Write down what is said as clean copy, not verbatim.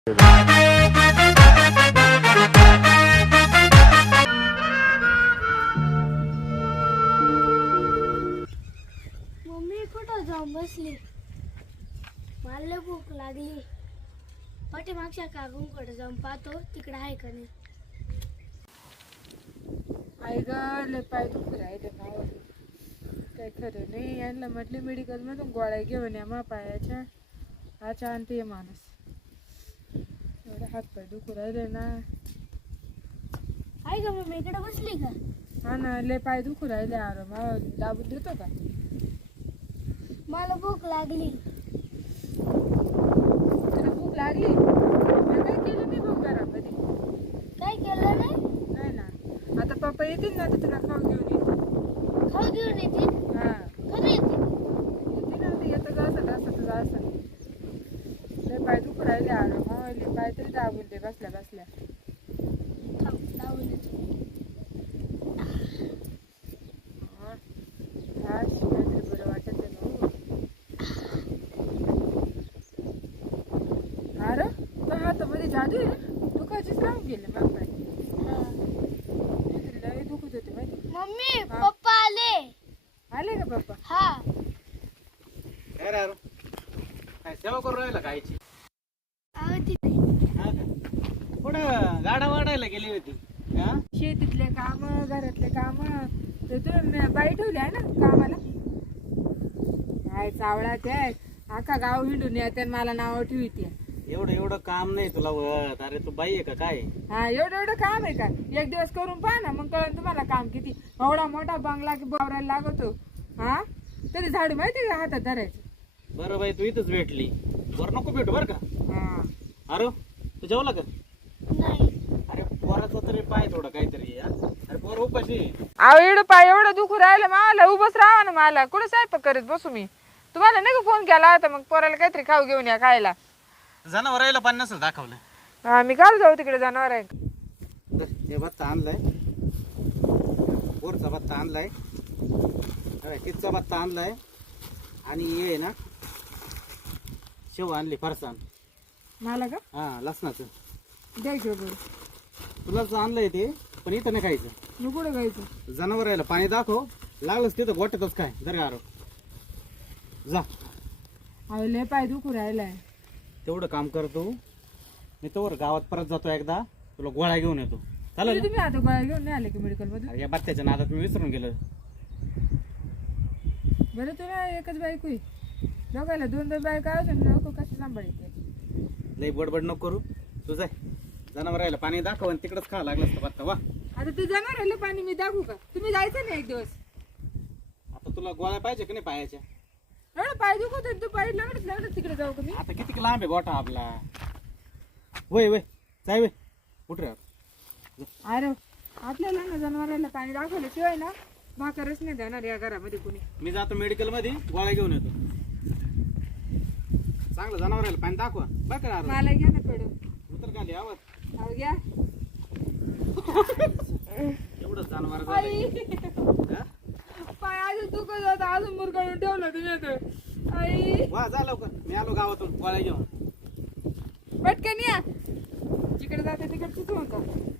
Mummy कुठं जाऊन बसली? मला भूक लागली. पाठीमागच्या काकूंकडे जाऊन पाहतो तिकडे आहे का नाही. आई ग लय पाय दुखू राहिले मावं. काय खरं नाही. यांना म्हटले मेडिकल मधून गोळ्या घेऊन या मा पायाच्या. अच्छा आणते माणूस. एवढे हात पाय दुखू राहिले ना. आहे का मम्मी इकडे बसली का? हा ना लय पाय दुखू राहिले. अरे माव दाबून देतो का? मला भूक लागली. तुला भूक लागली? मी काय केलं नाही भूक घरामध्ये. काय केलं नाही? नाही ना. आता पप्पा येतील ना तर तुला खाऊ घेऊन येतील. खाऊ घेऊन येतील? हा कधी येतील? येतील ना. ते येतं असं तुझं असं. लय पाय दुखू राहिले. अरे माव लय पाय तरी दाबून दे बसल्या बसल्या. थांब लावून येतो. बरं वाटत आहे भाऊ. अरे तो हातामध्ये जादू आहे. दुखाचीच राहून गेले मग काय. लय दुखत होते माहिती. मम्मी पप्पा आले. आले का पप्पा? हा काय रे काय सेवा करून राहिला गायची? कुठं गाडा वाढायला गेली होती? हा शेतीतले काम घरातले काम. तर तुम्ही बाई ठेवली आहे ना कामाला. काय चावळा त्या अख्खा गाव हिंडून येते मला नाव ठेवते. एवढं काम नाही तुला वळत. अरे तू बाई आहे का काय? हा एवढं काम आहे का? एक दिवस करून पहा ना मग कळलं तुम्हाला काम किती. एवढा मोठा बंगला की बावरायला लागतो. हा तरी झाडू माहिती का हातात धरायचं. बरं बाई तू इथंच भेटली. वर नको भेटू बर का? हा अरे तू जेवला का? नाही. अरे पोराचं तरी पाय थोडं काहीतरी. अरे पोर उपाशी. अहो एवढं पाय एवढं दुखू राहिलं मला. उभंच राहा ना मला. कुठं स्वयंपाक करीत बसू मी? तुम्हाला नाही का फोन केला होता मग पोराला काहीतरी खाऊ घेऊन या खायला. जनावरायला 50 दाखवलं. हा मी काल जाऊ तिकडे जनावर आहे. हे भत्ता आणलाय. पोरचा भत्ता आणलाय. कितचा भत्ता आणलाय. आणि ये ना शेव आणली फरसाण. मला का? हा लसणाचं द्यायचं बरं. तुलाच आणलंय ते पण इथं नाही खायचं. मी कुठं जायचं? जनावरायला पाणी दाखव. लागलंच तिथं गोट्यातच काय दरगार जा. अहो लय पाय दुखू राहिलाय. तेवढं काम करतो मी. तोवर गावात परत जातो एकदा. तुला गोळ्या घेऊन येतो. चालेल ना? तुम्ही आता गोळ्या घेऊन नाही आले की मेडिकल मध्ये? अरे या बत्त्याच्या नादात मी विसरून गेलो. बरं तुला एकच बायको आहे. दोघायला दोन बायका असून नको कशी सांभाळायचे. लई बडबड नको करू. तू जाय जनावरायला पाणी दाखव आणि तिकडच खा लागलं असतं बत्ता. वा आता तू जाणार राहिलं पाणी मी दाखवू का? तुम्ही जायचं नाही एक दिवस. आता तुला गोळ्या पाहिजे की नाही पायाच्या? एवढं पाय दुखत तू पाय लगडच तिकडे जाऊ का मी? आता किती लांब आहे गोठा आपला. वय वय जाय वय उठ रे. अरे आपल्याला ना जनावरांना पाणी दाखवल्याशिवाय ना भाकरच नाही देणार या घरामध्ये कोणी. मी जातो मेडिकल मध्ये गोळ्या घेऊन येतो. चांगलं जनावरायला पाणी दाखवा बरं का? मला घ्या ना कडून. उतर खाली आवाज. अहो घ्या. एवढं जनावर पाय अजून दुखत होता. अजून मुरगळून ठेवलं तुम्ही आता. आई वा जा लवकर. मी आलो गावातून गोळ्या घेऊन. पटकन या. जिकडे जाते तिकडे होता.